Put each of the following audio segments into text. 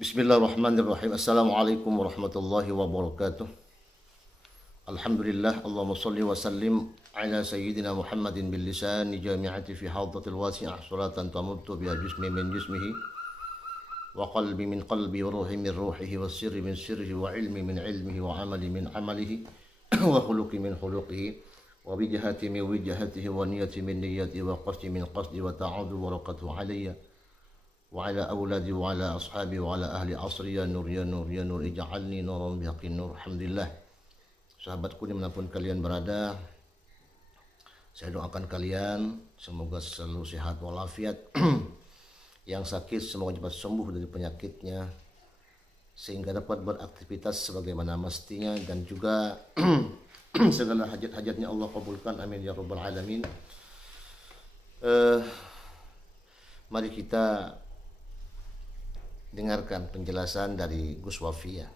Bismillahirrahmanirrahim. Assalamualaikum warahmatullahi wabarakatuh. Alhamdulillah, Allahumma salli wa sallim ala sayyidina Muhammadin bil lisani jami'ati fi hawdatil wasi'ah salatan tamuddu biha jismi min jismihi wa qalbi min qalbi wa ruhi min ruhihi wa sirri min sirrihi wa ilmi min ilmihi wa amali min amalihi wa khuluqi min khuluqihi wa wijhati min wijhatihi wa niyati min niyati wa qasdi min qasdi wa ta'adu wa barakatuhu alayya wa ala awladi wa ala ashabi wa ala ahli asri ya nur ya nur ya nur ij'alni nuran bihaqin nur. Alhamdulillah. Sahabatku dimanapun kalian berada, saya doakan kalian semoga selalu sehat walafiat. Yang sakit semoga cepat sembuh dari penyakitnya sehingga dapat beraktivitas sebagaimana mestinya, dan juga segala hajat-hajatnya Allah kabulkan, amin ya rabbal alamin. Mari kita dengarkan penjelasan dari Gus Wafi ya,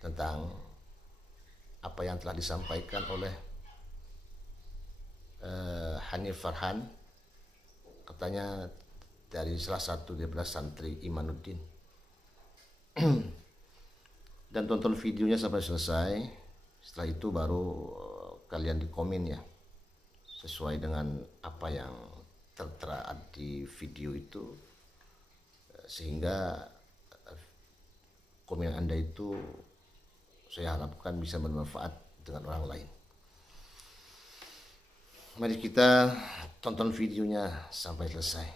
tentang apa yang telah disampaikan oleh Hanif Farhan, katanya dari salah satu daripada santri Imanuddin. Dan tonton videonya sampai selesai. Setelah itu baru kalian di komen ya, sesuai dengan apa yang tertera di video itu, sehingga komen Anda itu saya harapkan bisa bermanfaat dengan orang lain. Mari kita tonton videonya sampai selesai.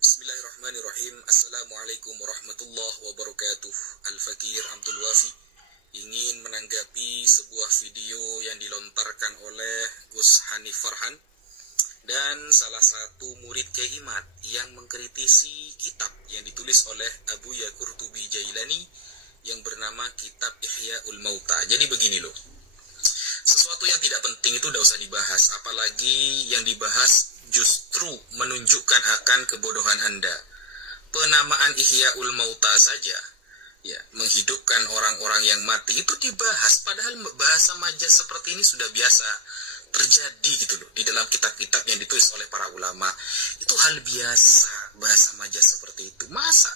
Bismillahirrahmanirrahim. Assalamualaikum warahmatullahi wabarakatuh. Al-Fakir Abdul Wafi ingin menanggapi sebuah video yang dilontarkan oleh Gus Hanif Farhan dan salah satu murid Kiai Imad yang mengkritisi kitab yang ditulis oleh Abu Ya Qurtubi Jailani yang bernama Kitab Ihya'ul Mauta. Jadi begini loh, sesuatu yang tidak penting itu tidak usah dibahas, apalagi yang dibahas justru menunjukkan akan kebodohan Anda. Penamaan Ihya'ul Mauta saja, ya, menghidupkan orang-orang yang mati itu dibahas, padahal bahasa majas seperti ini sudah biasa terjadi gitu loh di dalam kitab-kitab yang ditulis oleh para ulama. Itu hal biasa, bahasa majas seperti itu. Masa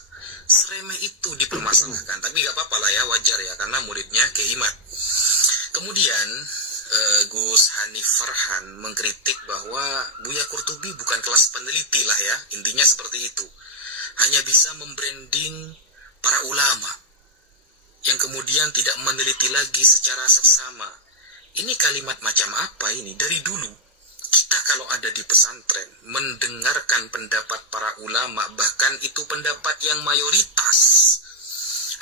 seremeh itu dipermasalahkan? Tapi gak apa-apa lah ya, wajar ya, karena muridnya Kiai Imad. Kemudian Gus Hanif Farhan mengkritik bahwa Buya Qurtubi bukan kelas peneliti lah ya, intinya seperti itu. Hanya bisa membranding para ulama yang kemudian tidak meneliti lagi secara seksama. Ini kalimat macam apa ini? Dari dulu kita kalau ada di pesantren mendengarkan pendapat para ulama, bahkan itu pendapat yang mayoritas,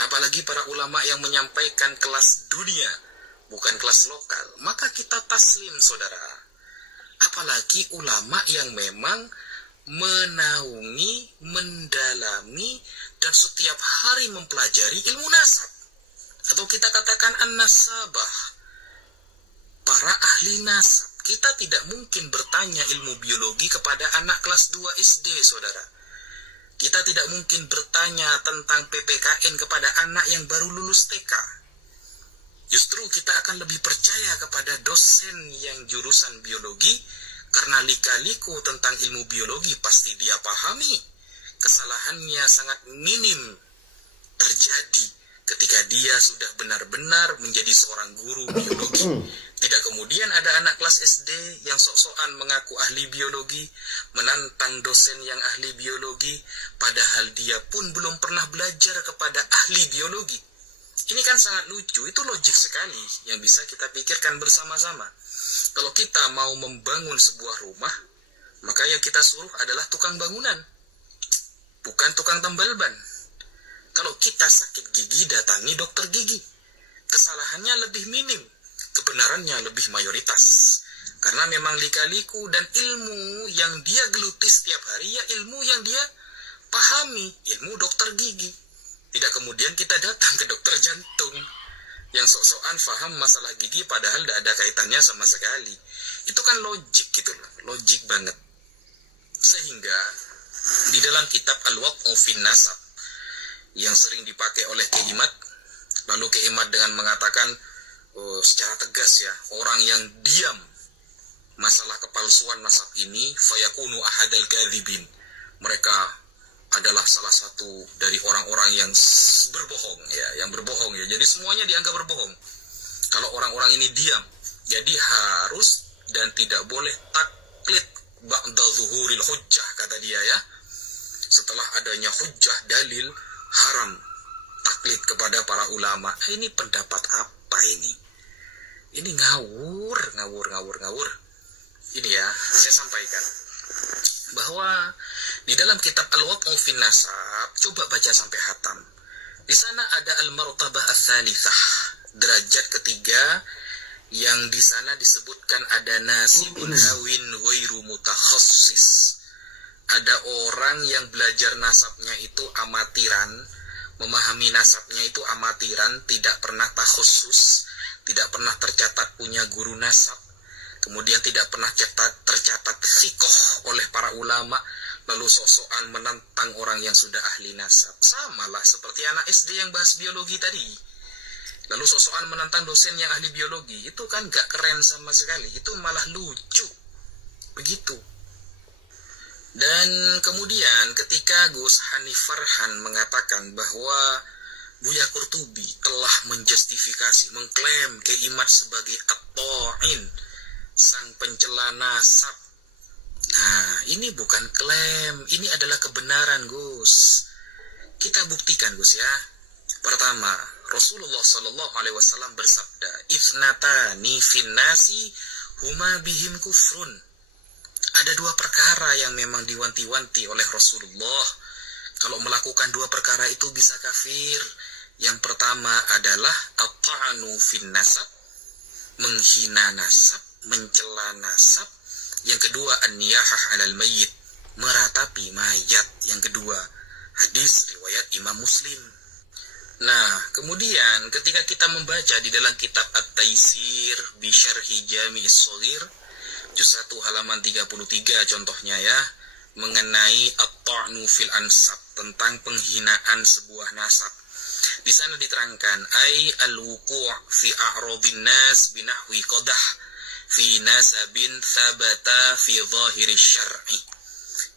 apalagi para ulama yang menyampaikan kelas dunia, bukan kelas lokal, maka kita taslim, saudara. Apalagi ulama yang memang menaungi, mendalami, dan setiap hari mempelajari ilmu nasab, atau kita katakan an-nasabah, para ahli nasab. Kita tidak mungkin bertanya ilmu biologi kepada anak kelas 2 SD, saudara. Kita tidak mungkin bertanya tentang PPKN kepada anak yang baru lulus TK. Justru kita akan lebih percaya kepada dosen yang jurusan biologi, karena lika-liku tentang ilmu biologi pasti dia pahami. Kesalahannya sangat minim terjadi ketika dia sudah benar-benar menjadi seorang guru biologi. Tidak kemudian ada anak kelas SD yang sok-sokan mengaku ahli biologi, menantang dosen yang ahli biologi, padahal dia pun belum pernah belajar kepada ahli biologi. Ini kan sangat lucu, itu logik sekali yang bisa kita pikirkan bersama-sama. Kalau kita mau membangun sebuah rumah, maka yang kita suruh adalah tukang bangunan, bukan tukang tambal ban. Kalau kita sakit gigi, datangi dokter gigi. Kesalahannya lebih minim, kebenarannya lebih mayoritas. Karena memang lika-liku dan ilmu yang dia geluti setiap hari, ya ilmu yang dia pahami, ilmu dokter gigi. Tidak kemudian kita datang ke dokter jantung yang sok-sokan paham masalah gigi padahal tidak ada kaitannya sama sekali. Itu kan logik gitu loh, logik banget. Sehingga di dalam kitab Al-Waq'u fin Nasab yang sering dipakai oleh Kiai Imad, lalu Kiai Imad dengan mengatakan secara tegas ya, orang yang diam masalah kepalsuan nasab ini fayakunu ahadal kadzibin, mereka adalah salah satu dari orang-orang yang berbohong ya, Jadi semuanya dianggap berbohong. Kalau orang-orang ini diam, jadi harus dan tidak boleh taklid ba'da zuhuril hujjah, kata dia ya. Setelah adanya hujjah dalil, haram taklid kepada para ulama. Ini pendapat apa ini? Ini ngawur. Ini ya, saya sampaikan bahwa di dalam kitab Al-Wad'u fin Nasab, coba baca sampai hatam. Di sana ada al-martabah ats-tsalitsah, derajat ketiga, yang di sana disebutkan ada nasibun hawin ghairu mutakhassis. Ada orang yang belajar nasabnya itu amatiran, memahami nasabnya itu amatiran, tidak pernah takhusus, tidak pernah tercatat punya guru nasab, kemudian tidak pernah tercatat fiqh oleh para ulama, lalu sok-sokan menentang orang yang sudah ahli nasab. Samalah seperti anak SD yang bahas biologi tadi, lalu sok-sokan menentang dosen yang ahli biologi. Itu kan gak keren sama sekali, itu malah lucu begitu. Dan kemudian ketika Gus Hanif Farhan mengatakan bahwa Buya Qurtubi telah menjustifikasi, mengklaim Kiai Imad sebagai at-ta'in, sang pencela nasab. Nah, ini bukan klaim, ini adalah kebenaran, Gus. Kita buktikan, Gus ya. Pertama, Rasulullah SAW bersabda, "Ithnatani fin nasi huma bihim kufrun." Ada dua perkara yang memang diwanti-wanti oleh Rasulullah. Kalau melakukan dua perkara itu bisa kafir. Yang pertama adalah at-ta'anu fin nasab, menghina nasab, mencela nasab. Yang kedua an-niyahah 'alal mayyit, meratapi mayat. Yang kedua, hadis riwayat Imam Muslim. Nah, kemudian ketika kita membaca di dalam kitab At-Taisir bi Syarhi Jami'is Shaghir, juz 1 halaman 33 contohnya ya, mengenai at-ta'nu fil ansab, tentang penghinaan sebuah nasab. Di sana diterangkan ai al-wuqu' fi a'radin nas binahwi qadah fi nasabin thabata fi zahiri syar'i.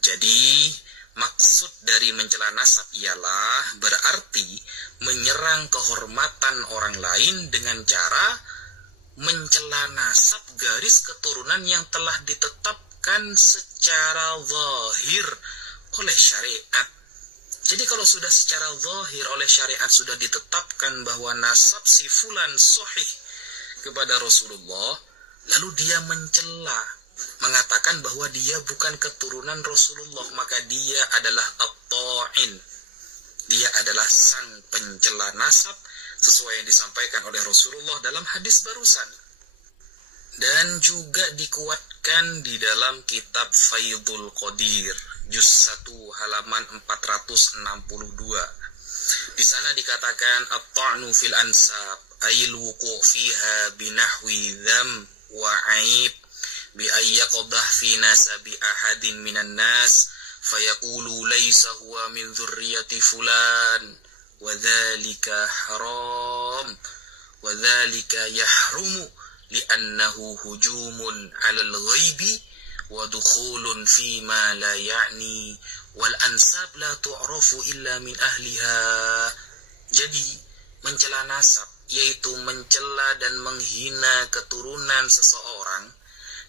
Jadi maksud dari mencela nasab ialah berarti menyerang kehormatan orang lain dengan cara mencela nasab garis keturunan yang telah ditetapkan secara zahir oleh syariat. Jadi kalau sudah secara zahir oleh syariat sudah ditetapkan bahwa nasab si fulan sahih kepada Rasulullah, lalu dia mencela, mengatakan bahwa dia bukan keturunan Rasulullah, maka dia adalah at-ta'in. Dia adalah sang pencela nasab sesuai yang disampaikan oleh Rasulullah dalam hadis barusan. Dan juga dikuatkan di dalam kitab Faidul Qadir, juz 1 halaman 462. Di sana dikatakan at-ta'nu fil ansab ayil wuqu' fiha binahwi dzam wa aib bi ayyaqadah fi nasabi ahadin minan nas fayaqulu laysa huwa min dzurriyyati fulan wa dzalika haram wa dzalika yahrumu li'annahu hujumun 'alal ghaibi wa dukhulun fi ma la ya'ni wal ansab la tu'rafu illa min ahliha. Jadi mencela nasab yaitu mencela dan menghina keturunan seseorang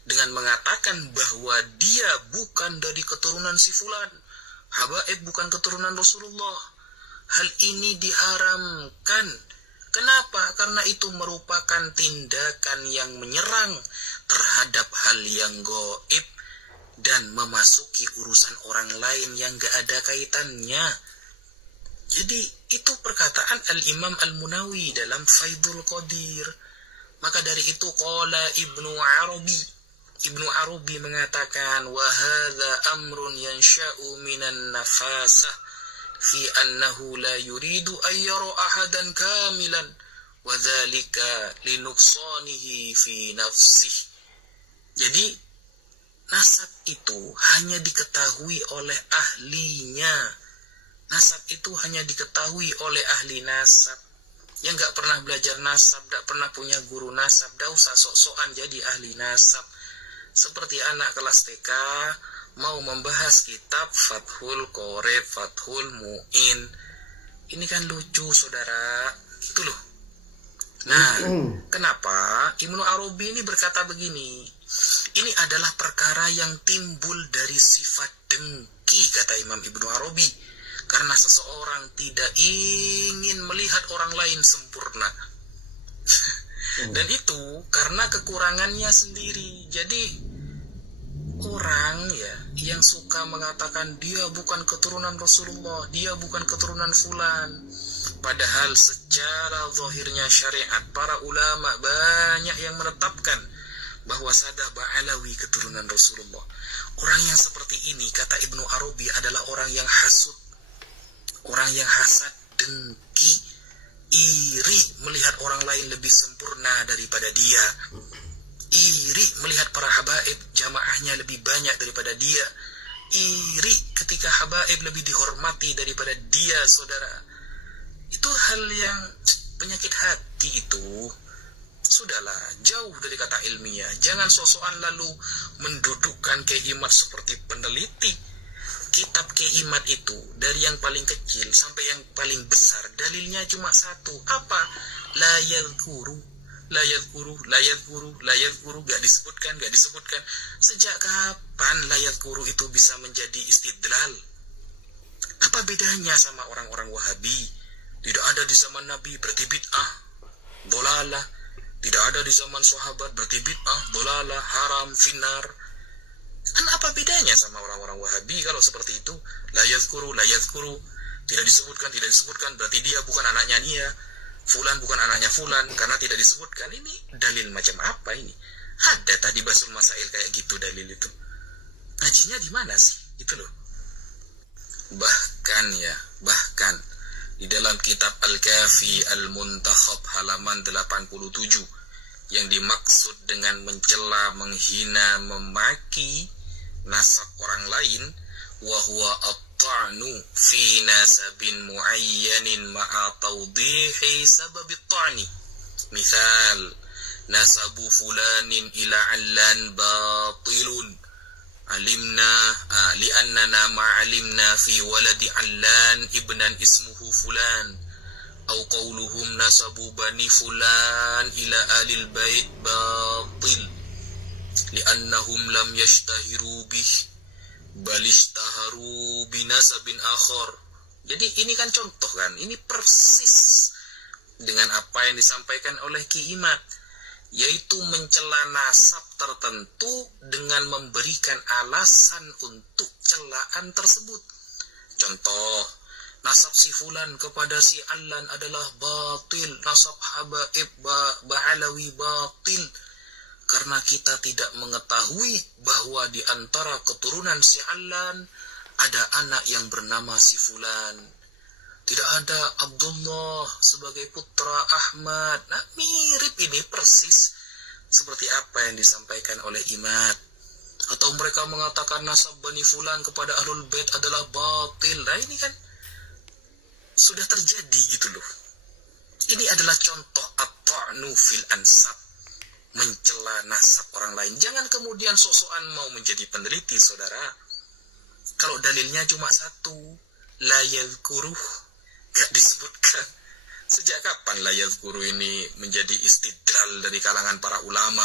dengan mengatakan bahwa dia bukan dari keturunan si fulan, habaib bukan keturunan Rasulullah. Hal ini diharamkan. Kenapa? Karena itu merupakan tindakan yang menyerang terhadap hal yang gaib dan memasuki urusan orang lain yang gak ada kaitannya. Jadi itu perkataan Al-Imam Al-Munawi dalam Faidul Qadir. Maka dari itu qala Ibnu Arabi mengatakan wa hadza amrun yansha'u minan nafasah fi annahu la yuridu an yara ahadan kamilan wa dzalika linuqsanihi fi nafsihi. Jadi nasab itu hanya diketahui oleh ahlinya. Nasab itu hanya diketahui oleh ahli nasab. Yang gak pernah belajar nasab, gak pernah punya guru nasab, gak usah sok-sokan jadi ahli nasab. Seperti anak kelas TK mau membahas kitab Fathul Qorib, Fathul Mu'in. Ini kan lucu saudara, itu loh. Nah, kenapa Ibnu Arabi ini berkata begini? Ini adalah perkara yang timbul dari sifat dengki, kata Imam Ibnu Arabi. Karena seseorang tidak ingin melihat orang lain sempurna. Dan itu karena kekurangannya sendiri. Jadi orang ya yang suka mengatakan dia bukan keturunan Rasulullah, dia bukan keturunan fulan, padahal secara zahirnya syariat para ulama banyak yang menetapkan bahwa Sadah Ba'alawi keturunan Rasulullah. Orang yang seperti ini, kata Ibnu Arabi, adalah orang yang hasud, orang yang hasad, dengki, iri melihat orang lain lebih sempurna daripada dia, iri melihat para habaib jamaahnya lebih banyak daripada dia, iri ketika habaib lebih dihormati daripada dia, saudara. Itu hal yang penyakit hati itu. Sudahlah, jauh dari kata ilmiah. Jangan sok-sokan lalu mendudukkan Kiai Imad seperti peneliti. Kitab Kiai Imad itu dari yang paling kecil sampai yang paling besar dalilnya cuma satu. Apa? La yadhkuru, la yadhkuru, la yadhkuru, la yadhkuru. Gak disebutkan. Sejak kapan la yadhkuru itu bisa menjadi istidlal? Apa bedanya sama orang-orang Wahabi? Tidak ada di zaman Nabi, berarti bid'ah, dolalah. Tidak ada di zaman sahabat, berarti bid'ah, dolalah, haram, finnar. Kan apa bedanya sama orang-orang Wahabi kalau seperti itu? La yadhkuru, la yadhkuru. Tidak disebutkan, berarti dia bukan anaknya dia. Fulan bukan anaknya fulan, karena tidak disebutkan. Ini dalil macam apa ini? Ada tadi Basul Masail kayak gitu dalil itu. Ngajinya di mana sih? Itu loh. Bahkan di dalam kitab Al-Kafi Al-Muntakhab halaman 87, yang dimaksud dengan mencela, menghina, memaki nasab orang lain, wa huwa at-ta'nu fi nasabin muayyanin ma'a tawdihi sabab at-ta'ni. Misal, nasabu fulanin ila allan batilun alimna li'annana ma'alimna fi waladi allan ibnan ismuhu fulan, au qawluhum nasabu bani fulan ila alil bait batil li'annahum lam yashtahiru bih bal ishtaharu binasabin akhar. Jadi ini kan contoh kan, ini persis dengan apa yang disampaikan oleh Ki Imad, yaitu mencela nasab tertentu dengan memberikan alasan untuk celaan tersebut. Contoh, nasab si fulan kepada si allan adalah batil, nasab habaib Ba'alawi batil, karena kita tidak mengetahui bahwa di antara keturunan si allan ada anak yang bernama si fulan. Tidak ada Abdullah sebagai putra Ahmad. Nah, mirip ini persis seperti apa yang disampaikan oleh Imad. Atau mereka mengatakan nasab Bani Fulan kepada Ahlul Bait adalah batil. Nah, ini kan sudah terjadi gitu loh. Ini adalah contoh at-ta'nu fil ansab, mencela nasab orang lain. Jangan kemudian sok-sokan mau menjadi peneliti, saudara. Kalau dalilnya cuma satu, la yadhkuruh, gak disebutkan. Sejak kapan la yadhkuru ini menjadi istidlal dari kalangan para ulama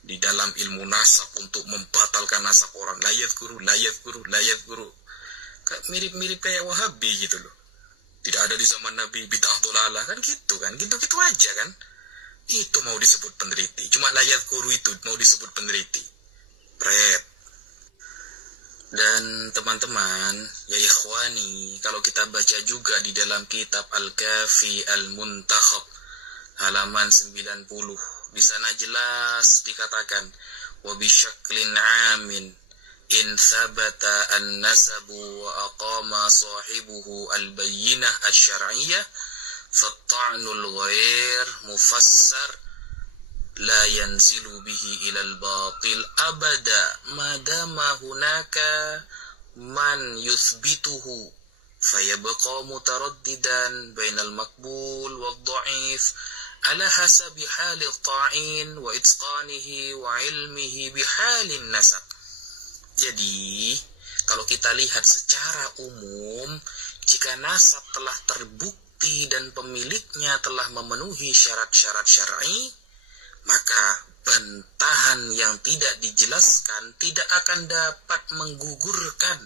di dalam ilmu nasab untuk membatalkan nasab orang? La yadhkuru, la yadhkuru, la yadhkuru. Mirip-mirip kayak Wahabi gitu loh. Tidak ada di zaman Nabi, bid'ah dolalah, kan gitu kan. Gitu-gitu aja kan. Itu mau disebut peneliti. Cuma la yadhkuru itu mau disebut peneliti. Pret. Dan teman-teman, ya ikhwani, kalau kita baca juga di dalam kitab Al-Kafi Al-Muntakhab halaman 90, di sana jelas dikatakan wa bi syaklin amin in thabata an-nasabu wa aqama sahibuhu al-bayyinah asy-syar'iyyah fatta'nul ghair mufassar la yanzilu bihi ilal batil abada madama hunaka man yuthbituhu fayabqa mutaraddidan bainal maqbul wad dha'if ala hasabi hali ta'in wa itqanihi wa ilmihi bihalin nasab Jadi, kalau kita lihat secara umum, jika nasab telah terbukti dan pemiliknya telah memenuhi syarat-syarat syar'i, maka bantahan yang tidak dijelaskan tidak akan dapat menggugurkan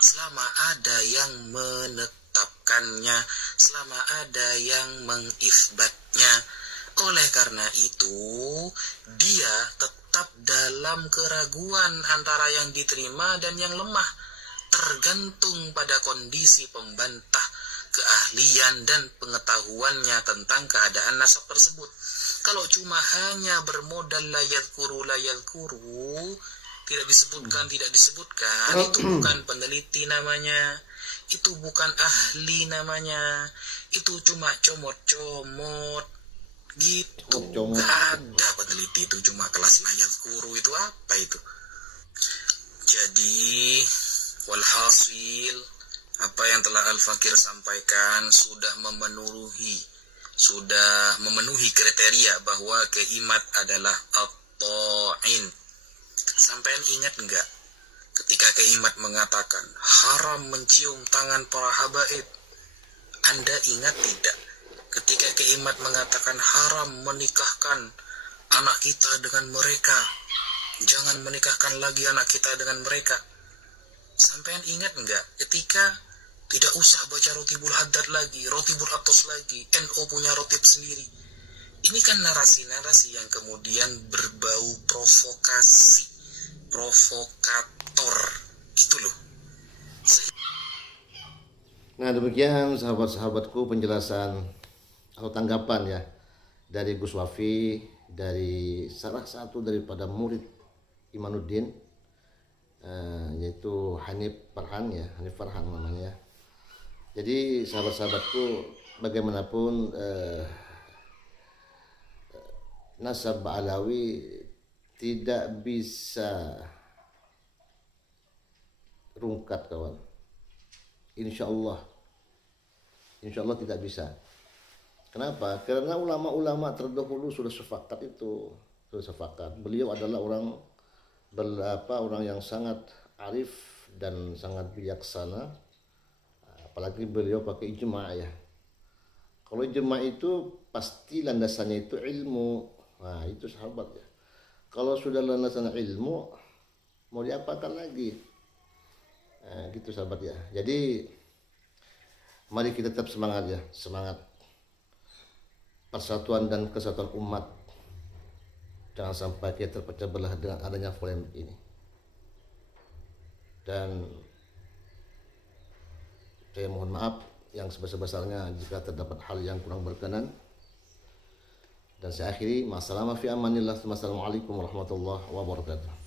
selama ada yang menetapkannya, selama ada yang mengisbatnya. Oleh karena itu, dia tetap dalam keraguan antara yang diterima dan yang lemah, tergantung pada kondisi pembantah, keahlian dan pengetahuannya tentang keadaan nasab tersebut. Kalau cuma hanya bermodal la yadhkuru, tidak disebutkan, itu bukan peneliti namanya, itu bukan ahli namanya, itu cuma comot-comot gitu. Gak ada peneliti itu, cuma kelas la yadhkuru, itu apa itu? Jadi walhasil, apa yang telah Al-Fakir sampaikan sudah memenuhi kriteria bahwa keimat adalah at-ta'in. Sampean ingat enggak ketika keimat mengatakan haram mencium tangan para habaib? Anda ingat tidak ketika keimat mengatakan haram menikahkan anak kita dengan mereka, jangan menikahkan lagi anak kita dengan mereka? Sampean ingat enggak ketika tidak usah baca Rotibul Haddad lagi, Rotibul Atos lagi, NU punya rotib sendiri? Ini kan narasi-narasi yang kemudian berbau provokasi, provokator, itu loh. Nah, demikian sahabat-sahabatku penjelasan atau tanggapan ya dari Gus Wafi, dari salah satu daripada murid Imanuddin, yaitu Hanif Farhan namanya. Jadi sahabat-sahabatku, bagaimanapun nasab Ba'alawi tidak bisa rungkat, kawan. Insya Allah tidak bisa. Kenapa? Karena ulama-ulama terdahulu sudah sepakat itu, beliau adalah orang yang sangat arif dan sangat bijaksana. Apalagi beliau pakai ijma' ya. Kalau ijma' itu pasti landasannya itu ilmu. Nah, itu sahabat ya. Kalau sudah landasannya ilmu, mau diapakan lagi? Nah, gitu sahabat ya. Jadi mari kita tetap semangat ya, semangat persatuan dan kesatuan umat. Jangan sampai kita terpecah belah dengan adanya polemik ini. Dan saya mohon maaf yang sebesar-besarnya jika terdapat hal yang kurang berkenan. Dan saya akhiri, ma'assalamah fi amanillah. Wassalamualaikum warahmatullahi wabarakatuh.